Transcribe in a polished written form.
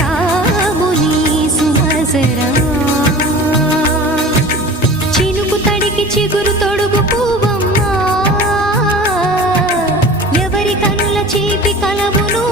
రాముని సుమసరమా చినుకు తడికి చిగురు తొడుగు పువ్వమ్మా ఎవరి కనుల చీపి కలవును